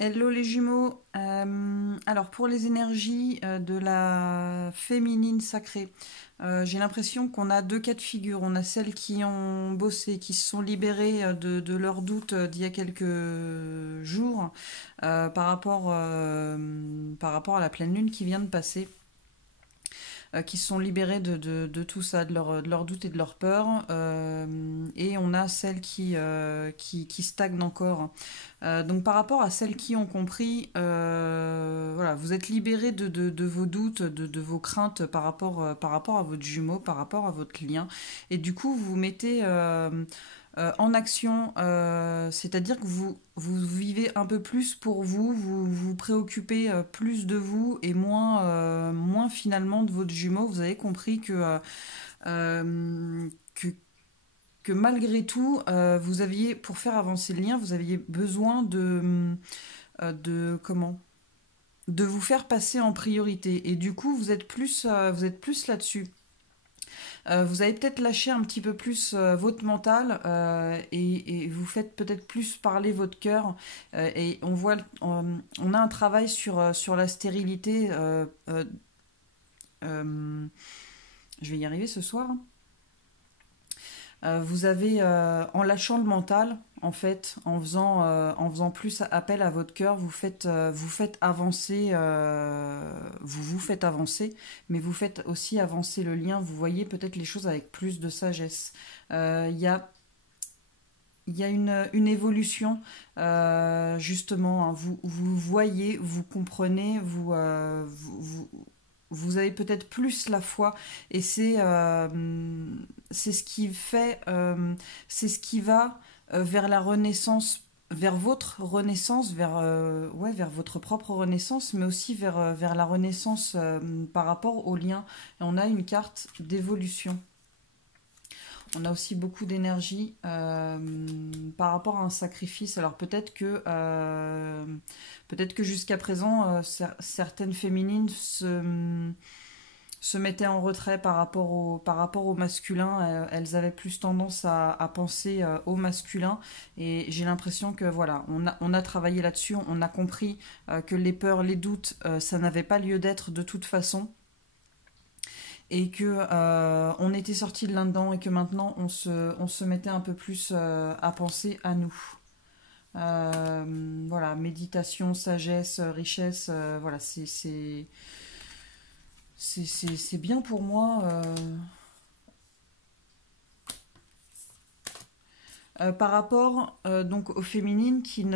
Hello les jumeaux. Alors pour les énergies de la féminine sacrée, j'ai l'impression qu'on a deux cas de figure. On a celles qui ont bossé, qui se sont libérées de leurs doutes d'il y a quelques jours par rapport à la pleine lune qui vient de passer, qui se sont libérées de tout ça, de leurs doutes et de leurs peurs. Et on a celles qui stagnent encore. Donc par rapport à celles qui ont compris, voilà, vous êtes libérés de vos doutes, de vos craintes par rapport à votre jumeau, par rapport à votre lien. Et du coup, vous vous mettez en action, c'est-à-dire que vous vivez un peu plus pour vous, vous vous préoccupez plus de vous et moins finalement de votre jumeau. Vous avez compris euh, que, que malgré tout, vous aviez, pour faire avancer le lien, vous aviez besoin de comment? De vous faire passer en priorité. Et du coup, vous êtes plus là-dessus. Vous avez peut-être lâché un petit peu plus votre mental et vous faites peut-être plus parler votre cœur. Et on a un travail sur la stérilité. Euh, je vais y arriver ce soir. Vous avez, en lâchant le mental, en fait, en faisant plus appel à votre cœur, vous faites avancer, vous faites avancer, mais vous faites aussi avancer le lien. Vous voyez peut-être les choses avec plus de sagesse. Il y a une évolution, justement, hein. Vous voyez, vous comprenez, vous avez peut-être plus la foi et c'est ce qui fait, c'est ce qui va vers la renaissance, vers votre renaissance, ouais, vers votre propre renaissance, mais aussi vers la renaissance par rapport au lien. Et on a une carte d'évolution. On a aussi beaucoup d'énergie par rapport à un sacrifice. Alors peut-être que jusqu'à présent, certaines féminines se mettaient en retrait par rapport au masculin. Elles avaient plus tendance à penser au masculin. Et j'ai l'impression que voilà, on a travaillé là-dessus. On a compris que les peurs, les doutes, ça n'avait pas lieu d'être de toute façon et que on était sorti de là-dedans et que maintenant on se mettait un peu plus à penser à nous. Voilà, méditation, sagesse, richesse, voilà, c'est bien pour moi. Par rapport donc aux féminines qui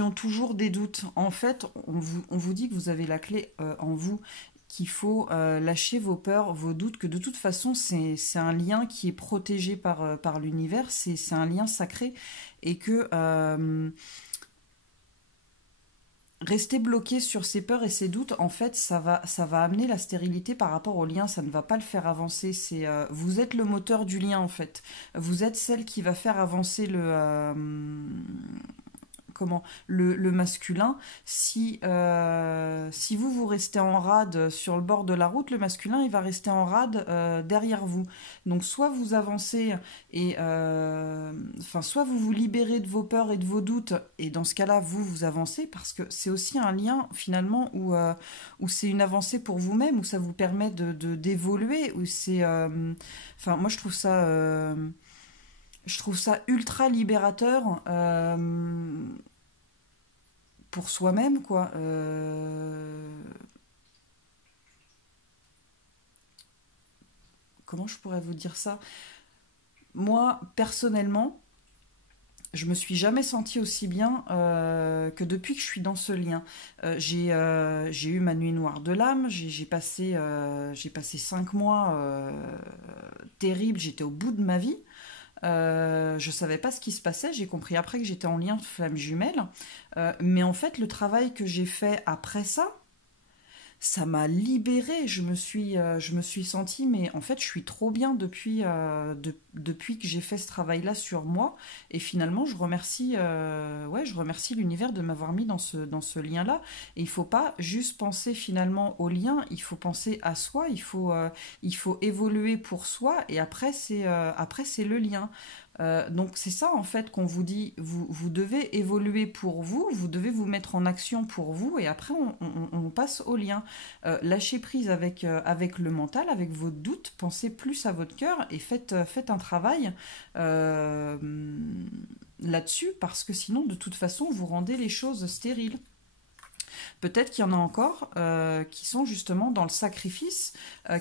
ont toujours des doutes. En fait, on vous dit que vous avez la clé en vous, qu'il faut lâcher vos peurs, vos doutes, que de toute façon, c'est un lien qui est protégé par l'univers, c'est un lien sacré, et que rester bloqué sur ses peurs et ses doutes, en fait, ça va amener la stérilité par rapport au lien, ça ne va pas le faire avancer. Vous êtes le moteur du lien, en fait. Vous êtes celle qui va faire avancer le masculin. Si vous vous restez en rade sur le bord de la route, le masculin il va rester en rade derrière vous. Donc soit vous avancez et enfin soit vous vous libérez de vos peurs et de vos doutes et dans ce cas-là vous avancez parce que c'est aussi un lien finalement où c'est une avancée pour vous-même où ça vous permet d'évoluer où c'est enfin moi je trouve ça ultra libérateur pour soi-même, quoi. Comment je pourrais vous dire ça? Moi, personnellement, je me suis jamais sentie aussi bien que depuis que je suis dans ce lien. J'ai eu ma nuit noire de l'âme, j'ai passé 5 mois terribles, j'étais au bout de ma vie. Je savais pas ce qui se passait, j'ai compris après que j'étais en lien de flamme jumelle. Mais en fait, le travail que j'ai fait après ça m'a libérée. Je me suis sentie, mais en fait, je suis trop bien depuis que j'ai fait ce travail-là sur moi. Et finalement, ouais, je remercie l'univers de m'avoir mis dans ce lien-là. Et il faut pas juste penser finalement au lien, il faut penser à soi, il faut évoluer pour soi. Et après, c'est le lien. Donc c'est ça en fait qu'on vous dit, vous devez évoluer pour vous, vous devez vous mettre en action pour vous, et après on passe au lien. Lâchez prise avec le mental, avec vos doutes, pensez plus à votre cœur et faites un travail euh, là-dessus, parce que sinon de toute façon vous rendez les choses stériles. Peut-être qu'il y en a encore qui sont justement dans le sacrifice,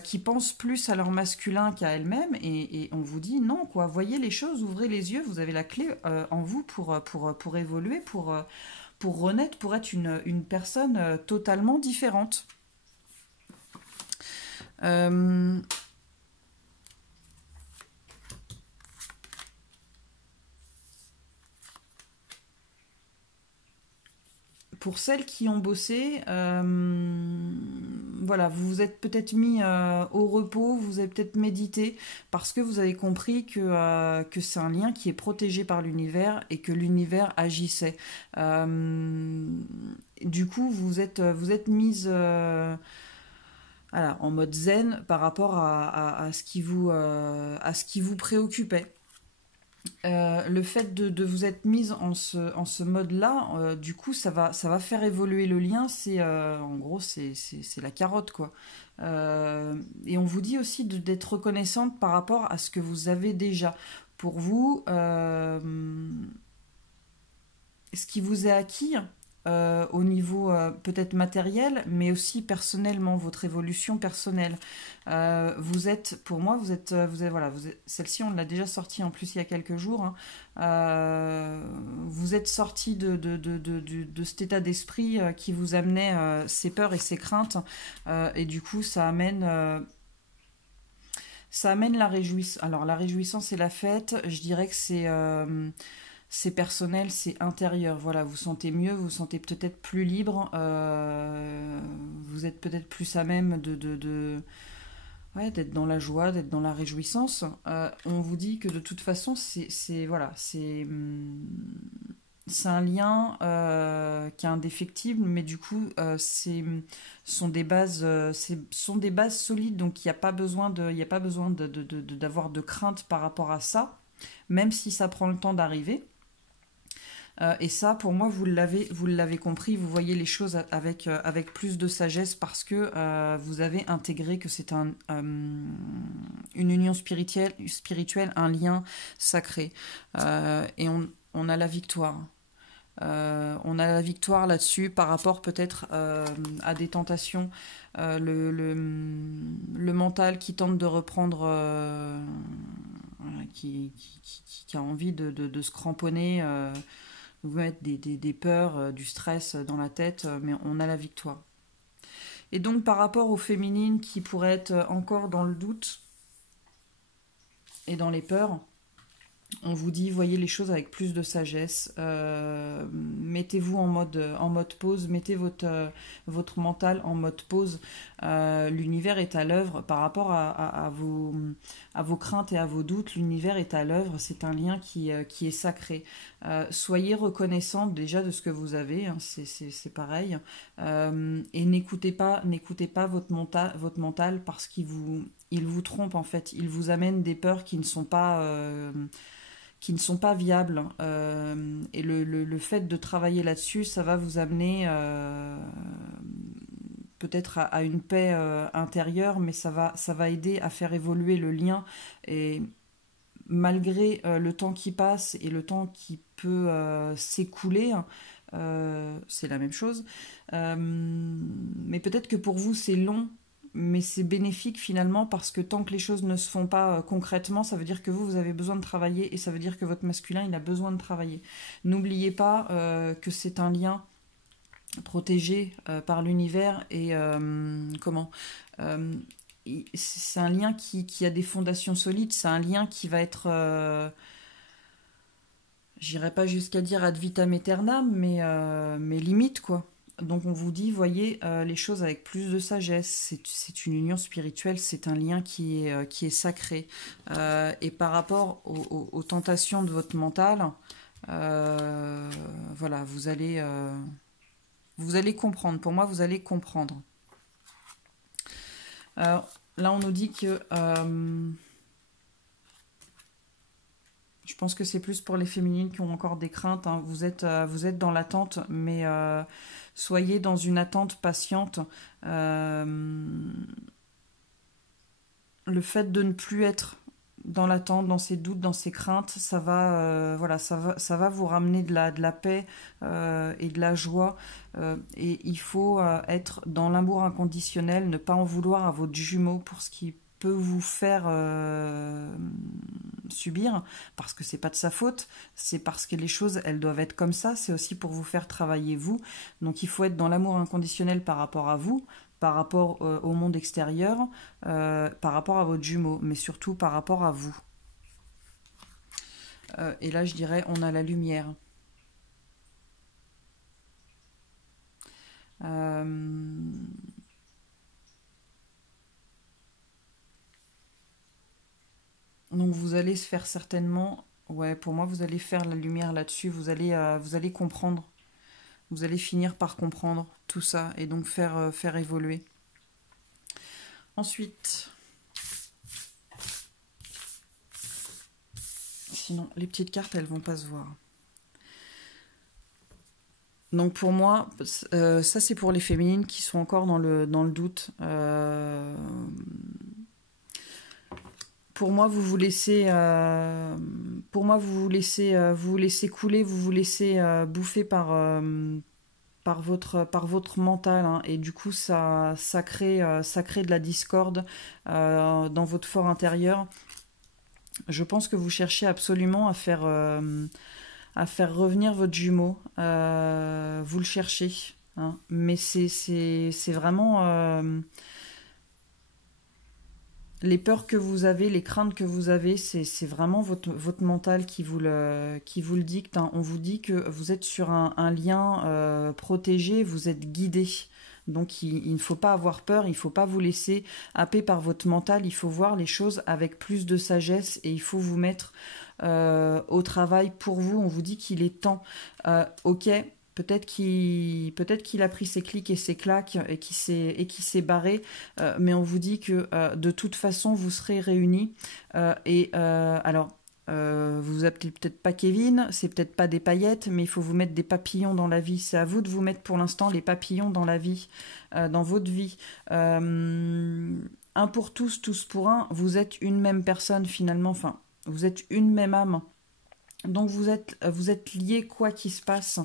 qui pensent plus à leur masculin qu'à elles-mêmes, et on vous dit non, quoi. Voyez les choses, ouvrez les yeux, vous avez la clé en vous pour évoluer, pour renaître, pour être une personne totalement différente. Euh, pour celles qui ont bossé, voilà, vous vous êtes peut-être mis au repos, vous avez peut-être médité, parce que vous avez compris que c'est un lien qui est protégé par l'univers et que l'univers agissait. Euh, du coup, vous êtes mise voilà, en mode zen par rapport à ce qui vous préoccupait. Le fait de vous être mise en ce mode-là, du coup, ça va faire évoluer le lien. En gros, c'est la carotte, quoi. Et on vous dit aussi d'être reconnaissante par rapport à ce que vous avez déjà. Pour vous, ce qui vous est acquis au niveau peut-être matériel, mais aussi personnellement, votre évolution personnelle. Pour moi, voilà, celle-ci, on l'a déjà sortie en plus il y a quelques jours. Hein. Vous êtes sorti de cet état d'esprit qui vous amenait ces peurs et ces craintes, et du coup, ça amène la réjouissance. Alors, la réjouissance et la fête, je dirais que c'est personnel, c'est intérieur. Voilà, vous sentez mieux, vous sentez peut-être plus libre, vous êtes peut-être plus à même ouais, d'être dans la joie, d'être dans la réjouissance. On vous dit que de toute façon, voilà, c'est un lien qui est indéfectible, mais du coup, sont des bases solides, donc il n'y a pas besoin d'avoir de crainte par rapport à ça, même si ça prend le temps d'arriver. Et ça, pour moi, vous l'avez compris, vous voyez les choses avec plus de sagesse, parce que vous avez intégré que c'est une union spirituelle, un lien sacré. Et on a la victoire. On a la victoire là-dessus par rapport peut-être à des tentations. Le mental qui tente de reprendre, voilà, qui a envie de se cramponner, vous mettre des peurs, du stress dans la tête, mais on a la victoire. Et donc par rapport aux féminines qui pourraient être encore dans le doute et dans les peurs, on vous dit, voyez les choses avec plus de sagesse. Mettez-vous en mode pause, mettez votre mental en mode pause. L'univers est à l'œuvre par rapport à vos craintes et à vos doutes. L'univers est à l'œuvre, c'est un lien qui est sacré. Soyez reconnaissante déjà de ce que vous avez, hein, c'est pareil. Et n'écoutez pas votre mental, parce il vous trompe en fait. Il vous amène des peurs qui ne sont pas viables. Et le fait de travailler là-dessus, ça va vous amener peut-être à une paix intérieure, mais ça va aider à faire évoluer le lien. Et malgré le temps qui passe et le temps qui peut s'écouler, c'est la même chose. Mais peut-être que pour vous, c'est long, mais c'est bénéfique finalement, parce que tant que les choses ne se font pas concrètement, ça veut dire que vous avez besoin de travailler, et ça veut dire que votre masculin, il a besoin de travailler. N'oubliez pas que c'est un lien protégé par l'univers, et euh, c'est un lien qui a des fondations solides, c'est un lien qui va être, j'irai pas jusqu'à dire ad vitam aeternam, mais limite, quoi. Donc on vous dit, voyez les choses avec plus de sagesse. C'est une union spirituelle, c'est un lien qui est sacré. Et par rapport aux tentations de votre mental, voilà, vous allez comprendre. Pour moi, vous allez comprendre. Là, on nous dit que Je pense que c'est plus pour les féminines qui ont encore des craintes, hein. Vous êtes dans l'attente, mais soyez dans une attente patiente. Euh, le fait de ne plus être dans l'attente, dans ses doutes, dans ses craintes, ça va, voilà, ça va vous ramener de la paix et de la joie. Et il faut être dans l'amour inconditionnel, ne pas en vouloir à votre jumeau pour ce qui peut vous faire subir, parce que c'est pas de sa faute, c'est parce que les choses, elles doivent être comme ça, c'est aussi pour vous faire travailler vous. Donc il faut être dans l'amour inconditionnel par rapport à vous, par rapport au monde extérieur, par rapport à votre jumeau, mais surtout par rapport à vous. Et là, je dirais, on a la lumière. Euh, donc vous allez se faire certainement, ouais, pour moi, vous allez faire la lumière là-dessus, vous allez comprendre, vous allez finir par comprendre tout ça et donc faire évoluer. Ensuite, sinon, les petites cartes, elles vont pas se voir. Donc pour moi, ça c'est pour les féminines qui sont encore dans le doute. Pour moi, vous vous laissez, pour moi, vous vous laissez couler, vous vous laissez bouffer par votre mental, hein, et du coup ça crée de la discorde dans votre fort intérieur. Je pense que vous cherchez absolument à faire revenir votre jumeau. Vous le cherchez, hein, mais c'est vraiment les peurs que vous avez, les craintes que vous avez, c'est vraiment votre mental qui vous le dicte, hein. On vous dit que vous êtes sur un lien protégé, vous êtes guidé. Donc il ne faut pas avoir peur, il ne faut pas vous laisser happer par votre mental, il faut voir les choses avec plus de sagesse et il faut vous mettre au travail pour vous. On vous dit qu'il est temps. Ok, peut-être qu'il a pris ses clics et ses claques et qu'il s'est barré, mais on vous dit que de toute façon vous serez réunis. Alors. Vous vous appelez peut-être pas Kevin, c'est peut-être pas des paillettes, mais il faut vous mettre des papillons dans la vie. C'est à vous de vous mettre pour l'instant les papillons dans la vie, dans votre vie. Un pour tous, tous pour un. Vous êtes une même personne finalement. Enfin, vous êtes une même âme. Donc vous êtes liés quoi qu'il se passe.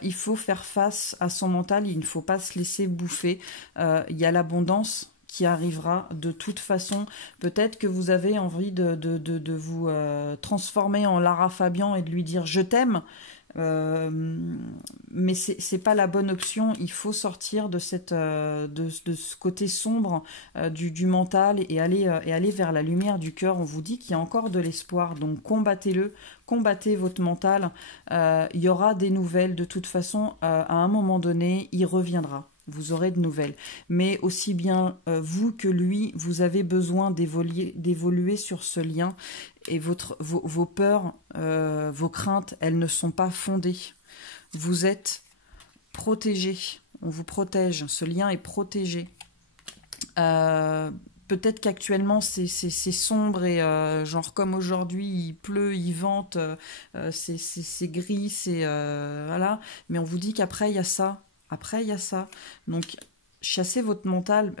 Il faut faire face à son mental, il ne faut pas se laisser bouffer. Il y a l'abondance qui arrivera de toute façon. Peut-être que vous avez envie de vous transformer en Lara Fabian et de lui dire je t'aime. Mais c'est pas la bonne option. Il faut sortir de ce côté sombre du mental et aller vers la lumière du cœur. On vous dit qu'il y a encore de l'espoir, donc combattez-le, combattez votre mental. Il y aura des nouvelles de toute façon. À un moment donné, il reviendra. Vous aurez de nouvelles. Mais aussi bien vous que lui, vous avez besoin d'évoluer sur ce lien. Et vos peurs, vos craintes, elles ne sont pas fondées. Vous êtes protégé. On vous protège. Ce lien est protégé. Peut-être qu'actuellement c'est sombre et genre comme aujourd'hui il pleut, il vente, c'est gris, voilà. Mais on vous dit qu'après il y a ça. Après, il y a ça. Donc, chassez votre mental,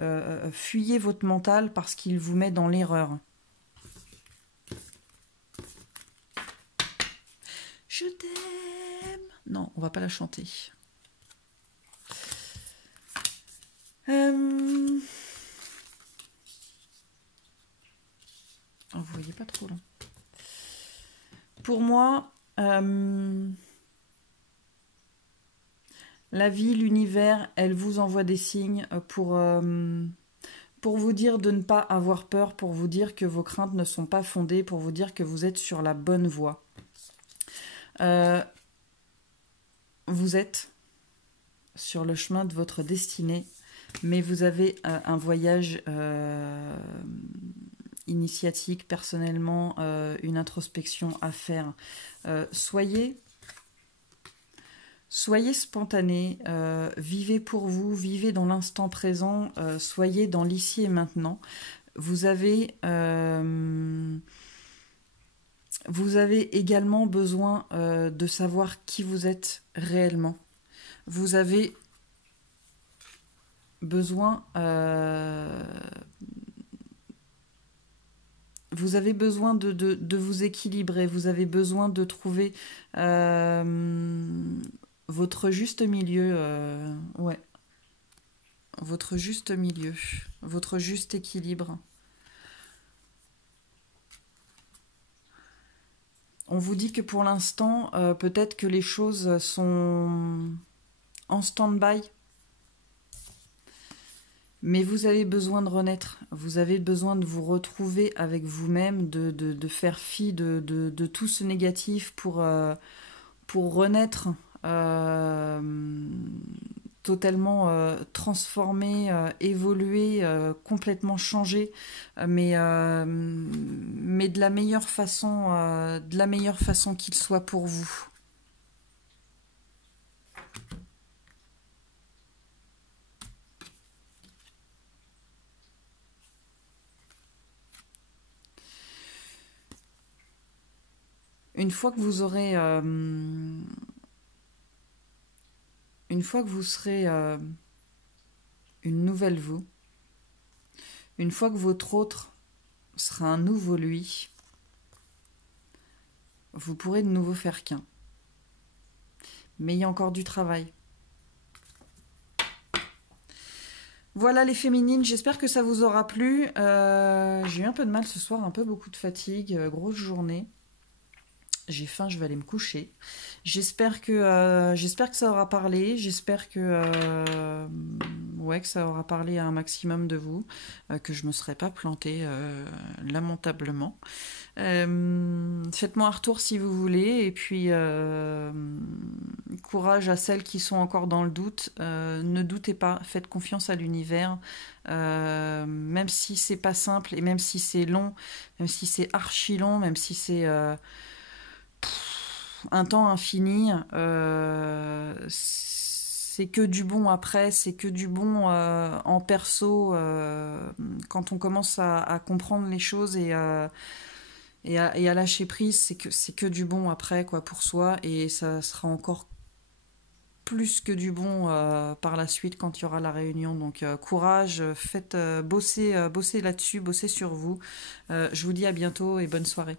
fuyez votre mental parce qu'il vous met dans l'erreur. Je t'aime. Non, on va pas la chanter. Oh, vous voyez pas trop là. Pour moi, la vie, l'univers, elle vous envoie des signes pour vous dire de ne pas avoir peur, pour vous dire que vos craintes ne sont pas fondées, pour vous dire que vous êtes sur la bonne voie. Vous êtes sur le chemin de votre destinée, mais vous avez un voyage initiatique, personnellement, une introspection à faire. Soyez spontané, vivez pour vous, vivez dans l'instant présent, soyez dans l'ici et maintenant. Vous avez Vous avez également besoin de savoir qui vous êtes réellement. Vous avez besoin, vous avez besoin de vous équilibrer. Vous avez besoin de trouver votre juste milieu. Ouais, votre juste milieu, votre juste équilibre. On vous dit que pour l'instant, peut-être que les choses sont en stand-by, mais vous avez besoin de renaître. Vous avez besoin de vous retrouver avec vous-même, de faire fi de tout ce négatif pour renaître totalement transformé, évolué, complètement changé, mais de la meilleure façon qu'il soit pour vous. Une fois que vous aurez, une fois que vous serez une nouvelle vous, une fois que votre autre sera un nouveau lui, vous pourrez de nouveau faire qu'un. Mais il y a encore du travail. Voilà les féminines, j'espère que ça vous aura plu. J'ai eu un peu de mal ce soir, un peu beaucoup de fatigue, grosse journée. J'ai faim, je vais aller me coucher. J'espère que ça aura parlé. J'espère que ça aura parlé à un maximum de vous, que je me serais pas plantée lamentablement. Faites-moi un retour si vous voulez, et puis courage à celles qui sont encore dans le doute. Ne doutez pas, faites confiance à l'univers, même si c'est pas simple et même si c'est long, même si c'est archi long, même si c'est un temps infini, c'est que du bon après, c'est que du bon en perso, quand on commence à comprendre les choses et à lâcher prise, c'est que du bon après, quoi, pour soi, et ça sera encore plus que du bon par la suite quand il y aura la réunion. Donc courage, faites bosser là-dessus, bosser sur vous. Je vous dis à bientôt et bonne soirée.